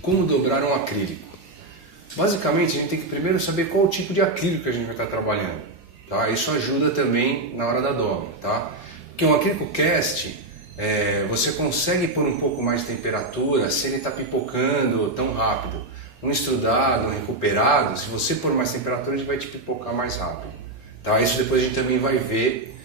Como dobrar um acrílico? Basicamente, a gente tem que primeiro saber qual o tipo de acrílico que a gente vai estar trabalhando. Tá? Isso ajuda também na hora da dobra. Tá? Porque um acrílico cast, você consegue pôr um pouco mais de temperatura sem ele estar pipocando tão rápido. Um extrudado, um recuperado, se você pôr mais temperatura, ele vai te pipocar mais rápido. Tá? Isso depois a gente também vai ver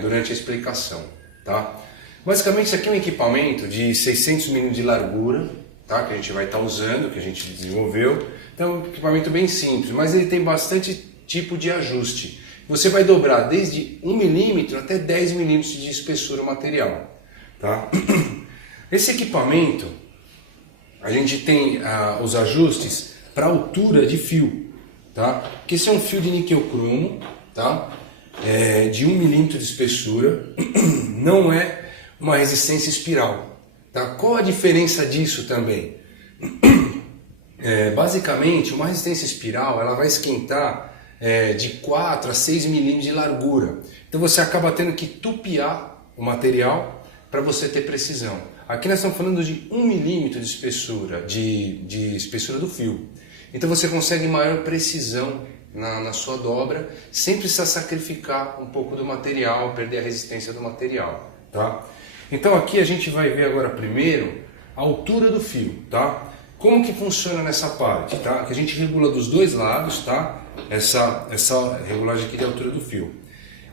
durante a explicação. Tá? Basicamente, isso aqui é um equipamento de 600 mm de largura, tá? Que a gente vai estar usando, que a gente desenvolveu. Então é um equipamento bem simples, mas ele tem bastante tipo de ajuste. Você vai dobrar desde 1 mm até 10 mm de espessura o material. Tá? Esse equipamento, a gente tem os ajustes para altura de fio. Tá? Porque esse é um fio de níquel cromo, tá? De 1 mm de espessura, não é uma resistência espiral. Tá? Qual a diferença disso também? Basicamente, uma resistência espiral ela vai esquentar de 4 a 6 mm de largura. Então você acaba tendo que tupiar o material para você ter precisão. Aqui nós estamos falando de 1 mm de espessura, de espessura do fio. Então você consegue maior precisão na sua dobra, sem precisar sacrificar um pouco do material, perder a resistência do material. Tá? Então aqui a gente vai ver agora primeiro a altura do fio, tá? Como que funciona nessa parte, tá? Que a gente regula dos dois lados, tá? Essa regulagem aqui de altura do fio.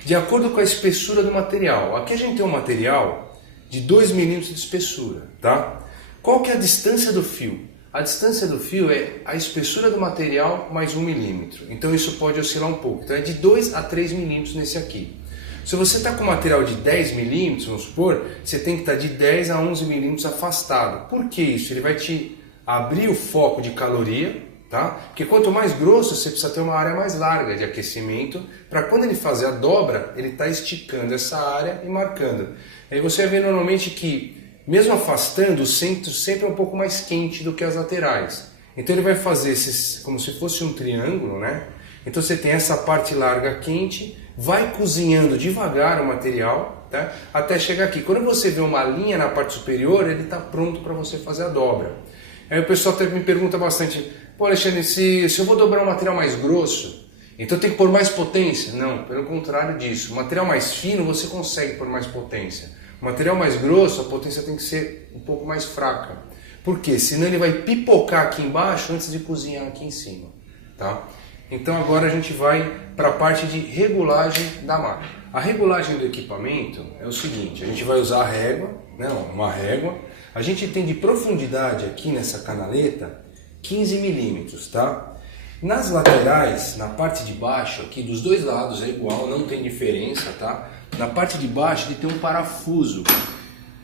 De acordo com a espessura do material. Aqui a gente tem um material de 2 mm de espessura, tá? Qual que é a distância do fio? A distância do fio é a espessura do material mais 1 mm. Então isso pode oscilar um pouco. Então é de 2 a 3 mm nesse aqui. Se você está com material de 10 mm, vamos supor, você tem que estar de 10 a 11 mm afastado. Por que isso? Ele vai te abrir o foco de caloria, tá? Porque quanto mais grosso, você precisa ter uma área mais larga de aquecimento, para quando ele fazer a dobra, ele está esticando essa área e marcando. Aí você vai ver normalmente que, mesmo afastando, o centro sempre é um pouco mais quente do que as laterais. Então ele vai fazer esses, como se fosse um triângulo, né? Então você tem essa parte larga quente, vai cozinhando devagar o material, tá? Até chegar aqui. Quando você vê uma linha na parte superior, ele está pronto para você fazer a dobra. Aí o pessoal até me pergunta bastante, pô Alexandre, se eu vou dobrar um material mais grosso, então tem que pôr mais potência? Não, pelo contrário disso. O material mais fino você consegue pôr mais potência. O material mais grosso, a potência tem que ser um pouco mais fraca. Por quê? Senão ele vai pipocar aqui embaixo antes de cozinhar aqui em cima. Tá? Então agora a gente vai para a parte de regulagem da máquina. A regulagem do equipamento é o seguinte, a gente vai usar a régua, né, uma régua. A gente tem de profundidade aqui nessa canaleta 15 mm, tá? Nas laterais, na parte de baixo aqui, dos dois lados é igual, não tem diferença, tá? Na parte de baixo ele tem um parafuso,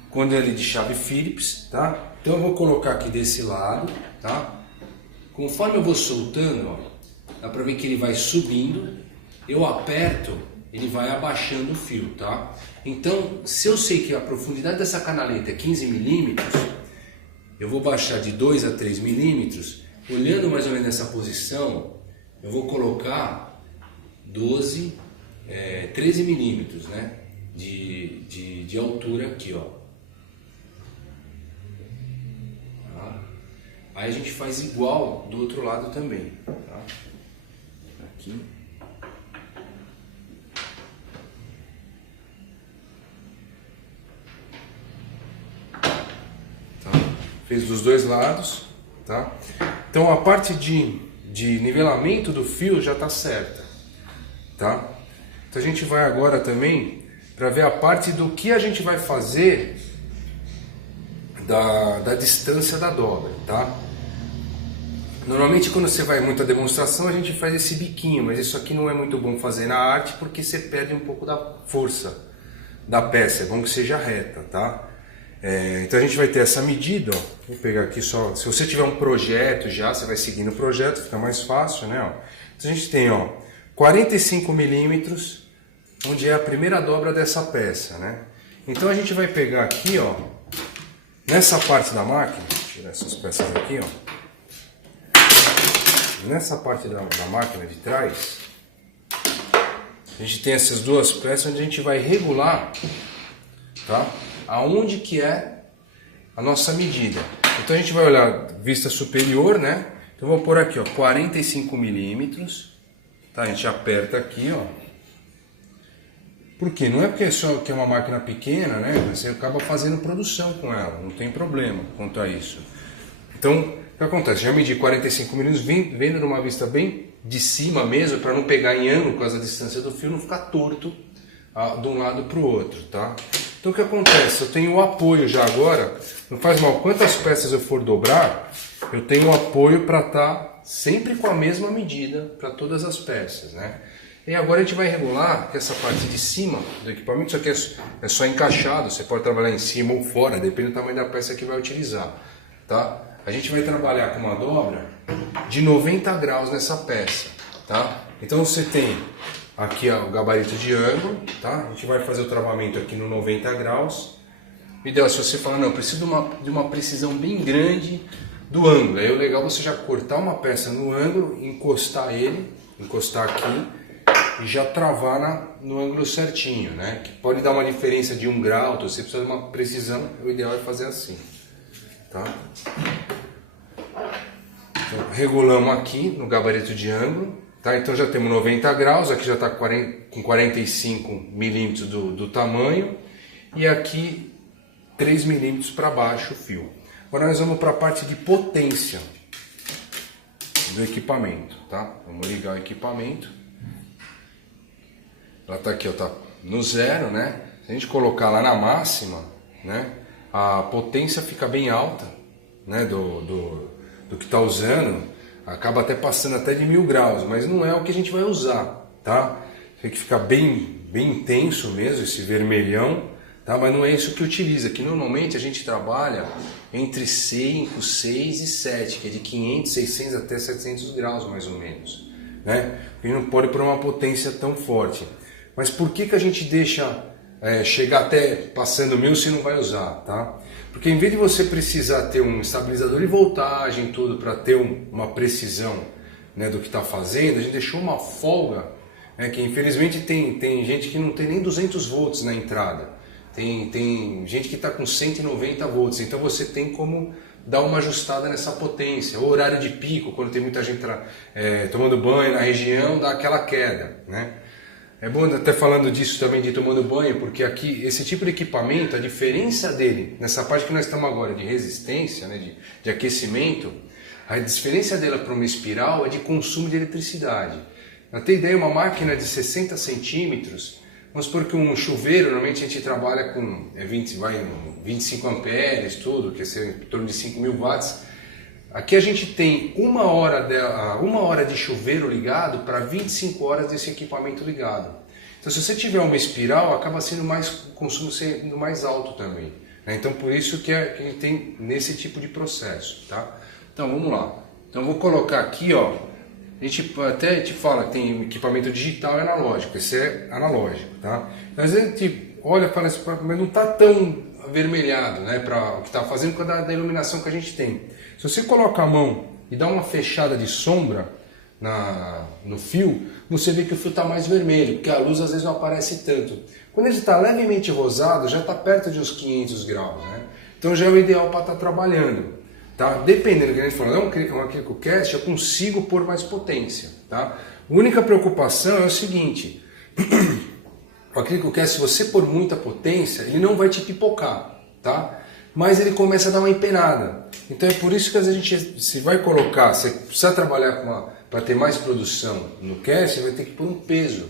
quando ele é de chave Phillips, tá? Então eu vou colocar aqui desse lado, tá? Conforme eu vou soltando, ó, dá pra ver que ele vai subindo, eu aperto, ele vai abaixando o fio, tá? Então, se eu sei que a profundidade dessa canaleta é 15 mm, eu vou baixar de 2 a 3 mm, olhando mais ou menos nessa posição, eu vou colocar 13 mm, né? De altura aqui, ó. Tá? Aí a gente faz igual do outro lado também, tá? Aqui. Tá? Fez dos dois lados, tá? Então a parte de nivelamento do fio já está certa, tá? Então a gente vai agora também para ver a parte do que a gente vai fazer da distância da dobra, tá? Normalmente quando você vai muito à demonstração a gente faz esse biquinho, mas isso aqui não é muito bom fazer na arte porque você perde um pouco da força da peça, é bom que seja reta, tá? Então a gente vai ter essa medida, ó. Vou pegar aqui só, se você tiver um projeto já, você vai seguindo o projeto, fica mais fácil, né? Ó. Então a gente tem, ó, 45 milímetros, onde é a primeira dobra dessa peça, né? Então a gente vai pegar aqui, ó, nessa parte da máquina, vou tirar essas peças aqui, ó. Nessa parte da máquina de trás, a gente tem essas duas peças onde a gente vai regular, tá? Aonde que é a nossa medida. Então a gente vai olhar vista superior, né? Então eu vou pôr aqui, ó, 45 milímetros, tá? A gente aperta aqui, ó. Por quê? Não é porque só que é uma máquina pequena, né? Você acaba fazendo produção com ela, não tem problema quanto a isso. Então, o que acontece? Já medi 45 milímetros, vendo numa vista bem de cima mesmo, para não pegar em ângulo por causa da distância do fio, não ficar torto de um lado para o outro, tá? Então o que acontece? Eu tenho o apoio já agora, não faz mal, quantas peças eu for dobrar, eu tenho o apoio para estar sempre com a mesma medida para todas as peças, né? E agora a gente vai regular que essa parte de cima do equipamento, isso aqui é só encaixado, você pode trabalhar em cima ou fora, depende do tamanho da peça que vai utilizar, tá? A gente vai trabalhar com uma dobra de 90 graus nessa peça, tá? Então você tem aqui ó, o gabarito de ângulo, tá? A gente vai fazer o travamento aqui no 90 graus. O ideal é se você falar, não, eu preciso de uma precisão bem grande do ângulo. Aí o legal é você já cortar uma peça no ângulo, encostar aqui e já travar no ângulo certinho, né? Que pode dar uma diferença de 1 grau, então você precisa de uma precisão, o ideal é fazer assim, tá? Então, regulamos aqui no gabarito de ângulo, tá? Então já temos 90 graus, aqui já está com 45 milímetros do tamanho e aqui 3 milímetros para baixo o fio. Agora nós vamos para a parte de potência do equipamento, tá? Vamos ligar o equipamento. Ela está aqui, ó, tá no zero, né? Se a gente colocar lá na máxima, né? A potência fica bem alta, né? Do que está usando, acaba até passando até de 1000 graus, mas não é o que a gente vai usar, tá? Tem que ficar bem intenso mesmo, esse vermelhão, tá? Mas não é isso que utiliza, que normalmente a gente trabalha entre 5, 6 e 7, que é de 500, 600 até 700 graus mais ou menos, né? A gente não pode pôr uma potência tão forte. Mas por que a gente deixa chegar até passando 1000 se não vai usar, tá? Porque em vez de você precisar ter um estabilizador de voltagem tudo para ter uma precisão, né, do que está fazendo, a gente deixou uma folga, né, que infelizmente tem gente que não tem nem 200 volts na entrada, tem gente que está com 190 volts, então você tem como dar uma ajustada nessa potência. O horário de pico, quando tem muita gente tomando banho na região, dá aquela queda, né? É bom até falando disso também de tomando banho, porque aqui esse tipo de equipamento, a diferença dele, nessa parte que nós estamos agora de resistência, né, de aquecimento, a diferença dela para uma espiral é de consumo de eletricidade. Para ter ideia, uma máquina de 60 centímetros, vamos supor que um chuveiro, normalmente a gente trabalha com 25 amperes, tudo, que é em torno de 5.000 watts. Aqui a gente tem uma hora de chuveiro ligado para 25 horas desse equipamento ligado. Então se você tiver uma espiral, acaba sendo o consumo sendo mais alto também, né? Então por isso que a gente tem nesse tipo de processo, tá? Então vamos lá. Então eu vou colocar aqui, ó, a gente até te fala que tem equipamento digital e analógico, esse é analógico, tá? Então às vezes a gente olha e fala assim, mas não está tão avermelhado, né, para o que está fazendo por causa da iluminação que a gente tem. Se você coloca a mão e dá uma fechada de sombra no fio, você vê que o fio está mais vermelho, porque a luz às vezes não aparece tanto. Quando ele está levemente rosado, já está perto de uns 500 graus, né? Então já é o ideal para estar trabalhando, tá? Dependendo do que a gente falou, não, um AquecoCast, eu consigo pôr mais potência, tá? A única preocupação é o seguinte, o AquecoCast, se você pôr muita potência, ele não vai te pipocar, tá? Mas ele começa a dar uma empenada. Então é por isso que às vezes a gente se vai colocar, você precisa trabalhar para ter mais produção no cast, você vai ter que pôr um peso,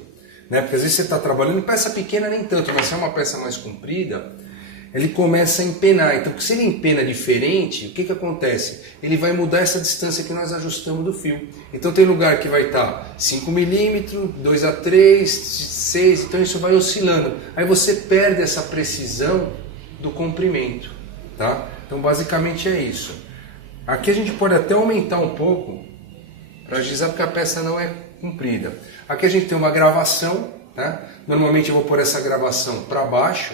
né? Porque às vezes você está trabalhando peça pequena nem tanto, mas se é uma peça mais comprida, ele começa a empenar. Então se ele empena diferente, o que acontece? Ele vai mudar essa distância que nós ajustamos do fio. Então tem lugar que vai estar 5 milímetros, 2 a 3, 6, então isso vai oscilando. Aí você perde essa precisão do comprimento, tá? Então basicamente é isso. Aqui a gente pode até aumentar um pouco para agilizar, porque a peça não é comprida. Aqui a gente tem uma gravação, né? Normalmente eu vou pôr essa gravação para baixo,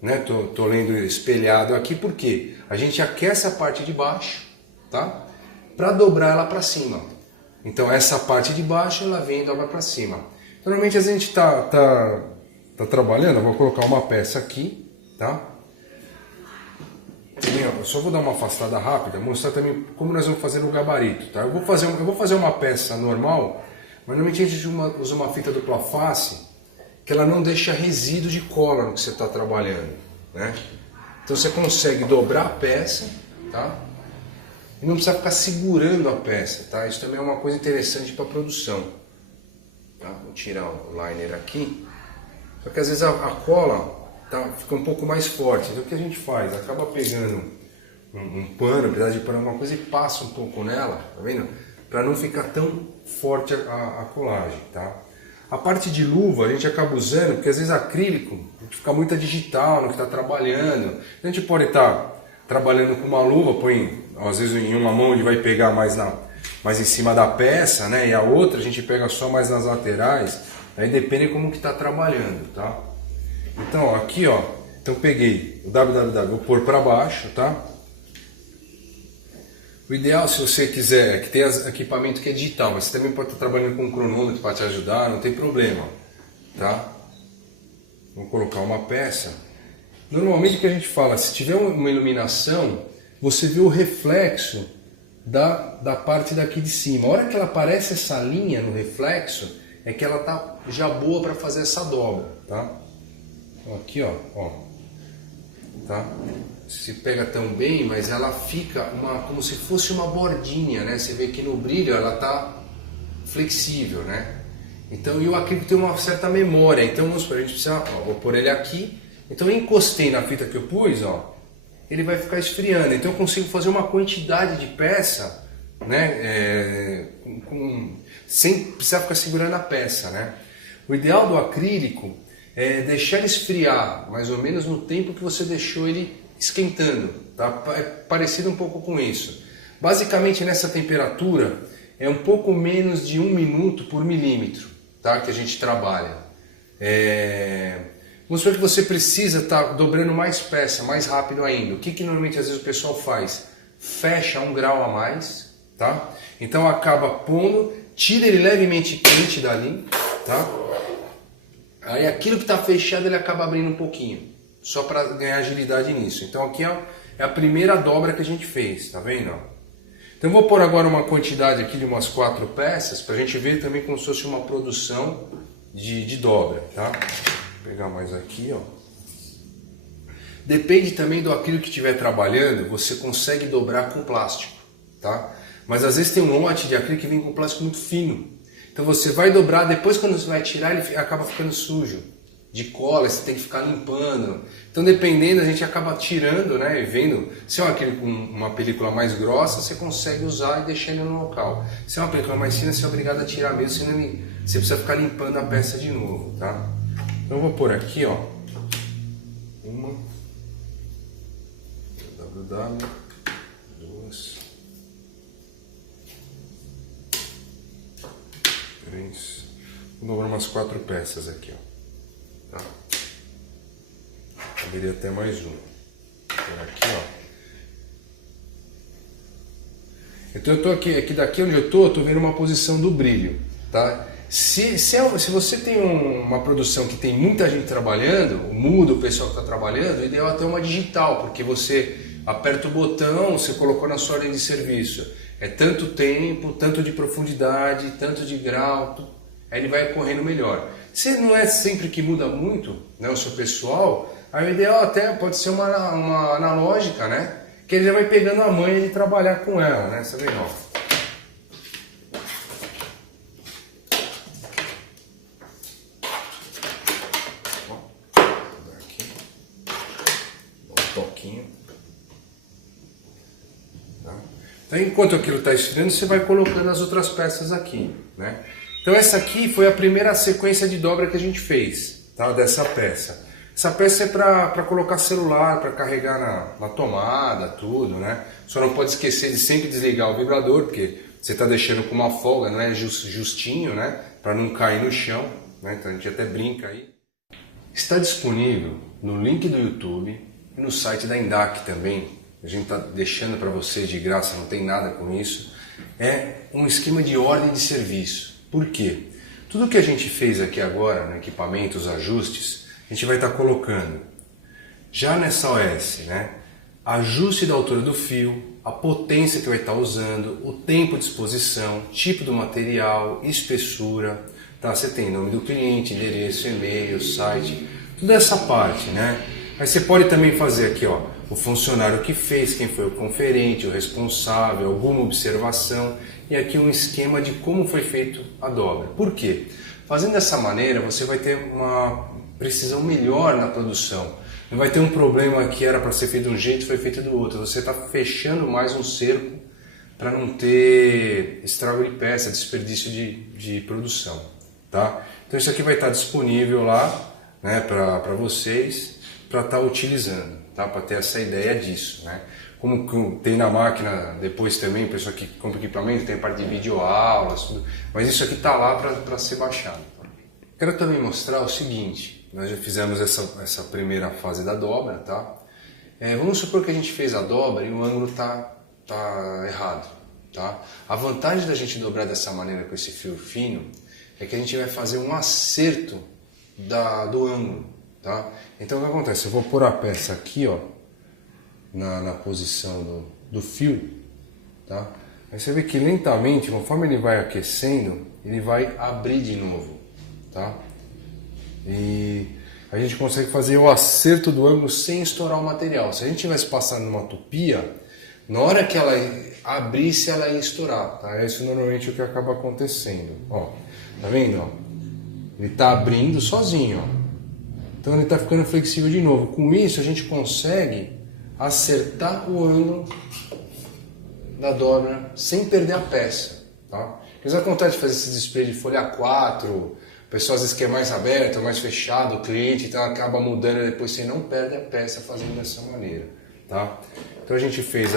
né? Tô lendo espelhado aqui porque a gente aquece a parte de baixo, tá? Para dobrar ela para cima. Então essa parte de baixo ela vem e dobra para cima. Então, normalmente a gente tá trabalhando, eu vou colocar uma peça aqui, tá? Eu só vou dar uma afastada rápida, mostrar também como nós vamos fazer no gabarito, tá? Eu vou fazer uma peça normal, mas normalmente a gente usa uma fita dupla face que ela não deixa resíduo de cola no que você está trabalhando, né? Então você consegue dobrar a peça, tá? E não precisa ficar segurando a peça, tá? Isso também é uma coisa interessante para a produção, tá? Vou tirar o liner aqui, só que às vezes a cola fica um pouco mais forte. Então o que a gente faz? Acaba pegando um pano, um pedaço de pano, alguma coisa e passa um pouco nela, tá vendo? Para não ficar tão forte a colagem, tá? A parte de luva a gente acaba usando, porque às vezes acrílico, a gente fica muito digital no que está trabalhando. A gente pode estar trabalhando com uma luva, põe, às vezes em uma mão ele vai pegar mais em cima da peça, né? E a outra a gente pega só mais nas laterais, aí depende como que está trabalhando, tá? Então, ó, aqui, ó, então eu peguei o www, vou pôr para baixo, tá? O ideal, se você quiser, é que tenha equipamento que é digital, mas você também pode estar trabalhando com um cronômetro para te ajudar, não tem problema, tá? Vou colocar uma peça. Normalmente o que a gente fala, se tiver uma iluminação, você vê o reflexo da parte daqui de cima. A hora que ela aparece essa linha no reflexo, é que ela tá já boa para fazer essa dobra, tá? Aqui, ó, tá? Se pega tão bem, mas ela fica como se fosse uma bordinha, né? Você vê que no brilho ela tá flexível, né? Então, e o acrílico tem uma certa memória, então vamos supor, a gente precisa, ó, vou pôr ele aqui, então eu encostei na fita que eu pus, ó, ele vai ficar esfriando, então eu consigo fazer uma quantidade de peça, né? Sem precisar ficar segurando a peça, né? O ideal do acrílico é deixar ele esfriar, mais ou menos no tempo que você deixou ele esquentando, tá? É parecido um pouco com isso. Basicamente nessa temperatura é um pouco menos de 1 minuto por milímetro, tá? Que a gente trabalha. Vamos supor que você precisa estar dobrando mais peça, mais rápido ainda. O que normalmente às vezes o pessoal faz? Fecha 1 grau a mais, tá? Então acaba pondo, tira ele levemente quente dali, tá? Aí aquilo que está fechado ele acaba abrindo um pouquinho, só para ganhar agilidade nisso. Então aqui é a primeira dobra que a gente fez, tá vendo? Então eu vou pôr agora uma quantidade aqui de umas 4 peças, para a gente ver também como se fosse uma produção de dobra, tá? Vou pegar mais aqui, ó. Depende também do acrílico que estiver trabalhando, você consegue dobrar com plástico, tá? Mas às vezes tem um lote de acrílico que vem com plástico muito fino. Então você vai dobrar, depois quando você vai tirar ele acaba ficando sujo de cola, você tem que ficar limpando. Então dependendo a gente acaba tirando, né, e vendo. Se é um acrílico com uma película mais grossa, você consegue usar e deixar ele no local. Se é uma película mais fina, você é obrigado a tirar mesmo, senão você precisa ficar limpando a peça de novo, tá? Então eu vou pôr aqui, ó, uma, duas, 3, vou dobrar umas 4 peças aqui, ó, tá? Poderia até mais uma. Por aqui, ó. Então eu tô aqui daqui onde eu tô vendo uma posição do brilho, tá? Se você tem uma produção que tem muita gente trabalhando, muda o pessoal que está trabalhando, o ideal é ter uma digital, porque você aperta o botão, você colocou na sua ordem de serviço. É tanto tempo, tanto de profundidade, tanto de grau, aí ele vai correndo melhor. Se não é sempre que muda muito, né, o seu pessoal, aí o ideal até pode ser uma analógica, né? Que ele já vai pegando a manha de trabalhar com ela, né? Você vê, ó. Então, enquanto aquilo está esfriando, você vai colocando as outras peças aqui, né? Então essa aqui foi a primeira sequência de dobra que a gente fez, tá? Dessa peça. Essa peça é para colocar celular, para carregar na tomada, tudo, né? Só não pode esquecer de sempre desligar o vibrador, porque você está deixando com uma folga, não é justinho, né? Para não cair no chão, né? Então a gente até brinca aí. Está disponível no link do YouTube e no site da Indac também. A gente está deixando para vocês de graça, não tem nada com isso. É um esquema de ordem de serviço. Por quê? Tudo que a gente fez aqui agora, no equipamento, os ajustes, a gente vai estar colocando já nessa OS, né? Ajuste da altura do fio, a potência que vai estar usando, o tempo de exposição, tipo do material, espessura, tá? Você tem nome do cliente, endereço, e-mail, site, toda essa parte, né? Aí você pode também fazer aqui, ó, o funcionário que fez, quem foi o conferente, o responsável, alguma observação e aqui um esquema de como foi feito a dobra. Por quê? Fazendo dessa maneira você vai ter uma precisão melhor na produção. Não vai ter um problema que era para ser feito de um jeito e foi feito do outro. Você está fechando mais um cerco para não ter estrago de peça, desperdício de produção. Tá? Então isso aqui vai estar disponível lá, né, para vocês, para estar utilizando, tá? Para ter essa ideia disso. Né? Como tem na máquina depois também, o pessoal que compra equipamento, tem a parte de videoaulas, tudo, mas isso aqui está lá para ser baixado. Tá? Quero também mostrar o seguinte. Nós já fizemos essa primeira fase da dobra, tá? Vamos supor que a gente fez a dobra e o ângulo tá errado, tá? A vantagem da gente dobrar dessa maneira com esse fio fino é que a gente vai fazer um acerto do ângulo, tá? Então o que acontece? Eu vou pôr a peça aqui, ó, na posição do fio, tá? Aí você vê que lentamente, conforme ele vai aquecendo, ele vai abrir de novo, tá? E a gente consegue fazer o acerto do ângulo sem estourar o material. Se a gente tivesse passado numa tupia, na hora que ela abrisse, ela ia estourar. Tá? Isso normalmente é o que acaba acontecendo. Ó, tá vendo? Ó? Ele está abrindo sozinho. Ó. Então ele está ficando flexível de novo. Com isso a gente consegue acertar o ângulo da dobra sem perder a peça. Tá? Porque isso acontece de fazer esse display de folha 4, o pessoal às vezes quer mais aberto, mais fechado, o cliente, então acaba mudando e depois você não perde a peça fazendo dessa maneira. Tá? Então a gente fez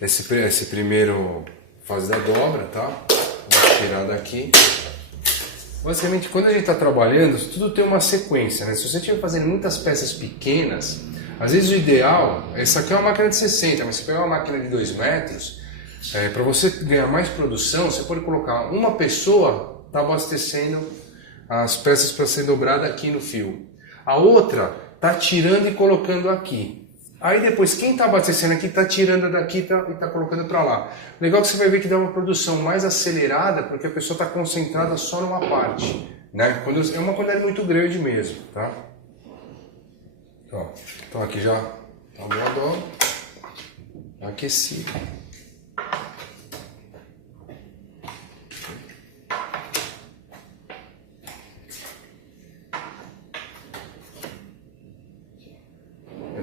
esse primeiro fase da dobra, tá? Vou tirar daqui. Basicamente, quando a gente está trabalhando, tudo tem uma sequência, né? Se você estiver fazendo muitas peças pequenas, às vezes o ideal, essa aqui é uma máquina de 60, mas se pegar uma máquina de 2 metros, para você ganhar mais produção, você pode colocar uma pessoa tá abastecendo as peças para ser dobrada aqui no fio. A outra tá tirando e colocando aqui. Aí depois quem está abastecendo aqui está tirando daqui e está colocando para lá. Legal que você vai ver que dá uma produção mais acelerada porque a pessoa está concentrada só numa parte, né? É uma quantidade muito grande mesmo, tá? Ó, então aqui já está o meu dobra aquecido.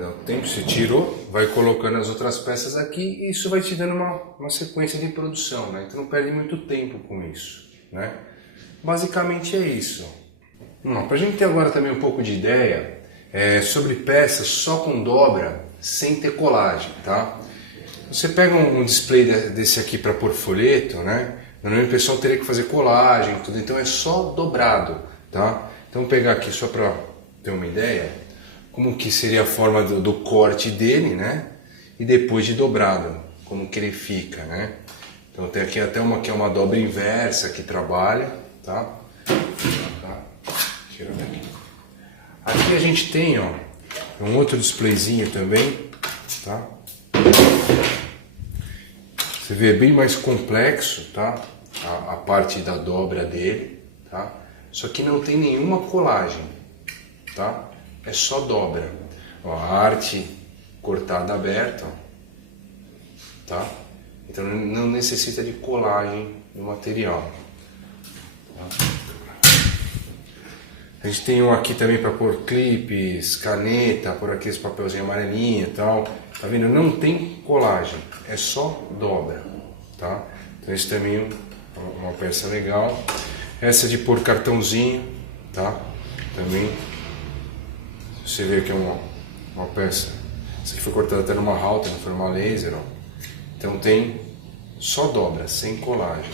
O tempo você tirou, vai colocando as outras peças aqui e isso vai te dando uma sequência de produção, né? Então não perde muito tempo com isso, né? Basicamente é isso. Para a gente ter agora também um pouco de ideia sobre peças só com dobra, sem ter colagem, tá? Você pega um display desse aqui para pôr folheto, né? Normalmente o pessoal teria que fazer colagem, tudo, então é só dobrado, tá? Então vou pegar aqui só para ter uma ideia. Como que seria a forma do corte dele, né? E depois de dobrado, como que ele fica, né? Então tem aqui até uma que é uma dobra inversa que trabalha, tá? Tira daqui. Aqui a gente tem, ó, um outro displayzinho também, tá? Você vê, é bem mais complexo, tá? A parte da dobra dele, tá? Só que não tem nenhuma colagem, tá? É só dobra. Ó, a arte cortada aberta, ó, tá? Então não necessita de colagem no material. Tá? A gente tem um aqui também para pôr clipes, caneta, por aqui esse papelzinho amarelinho e tal. Tá vendo? Não tem colagem, é só dobra, tá? Então esse também é uma peça legal. Essa de pôr cartãozinho, tá? Também. Você vê que é uma peça. Essa aqui foi cortada até numa halter, não foi uma laser, ó. Então tem só dobra, sem colagem.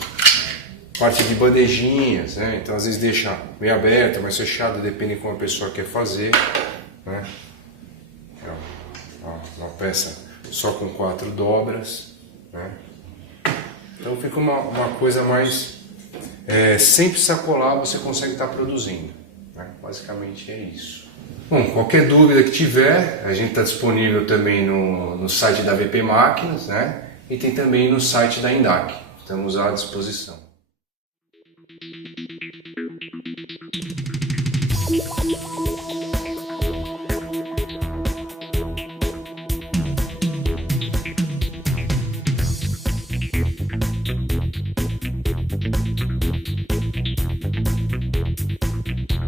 Parte de bandejinhas, né? Então às vezes deixa meio aberta, mais fechada, depende de como a pessoa quer fazer, né? Ó, uma peça só com 4 dobras, né? Então fica uma coisa mais... sem precisar colar, você consegue estar produzindo, né? Basicamente é isso. Bom, qualquer dúvida que tiver, a gente está disponível também no site da VP Máquinas, né? E tem também no site da Indac. Estamos à disposição.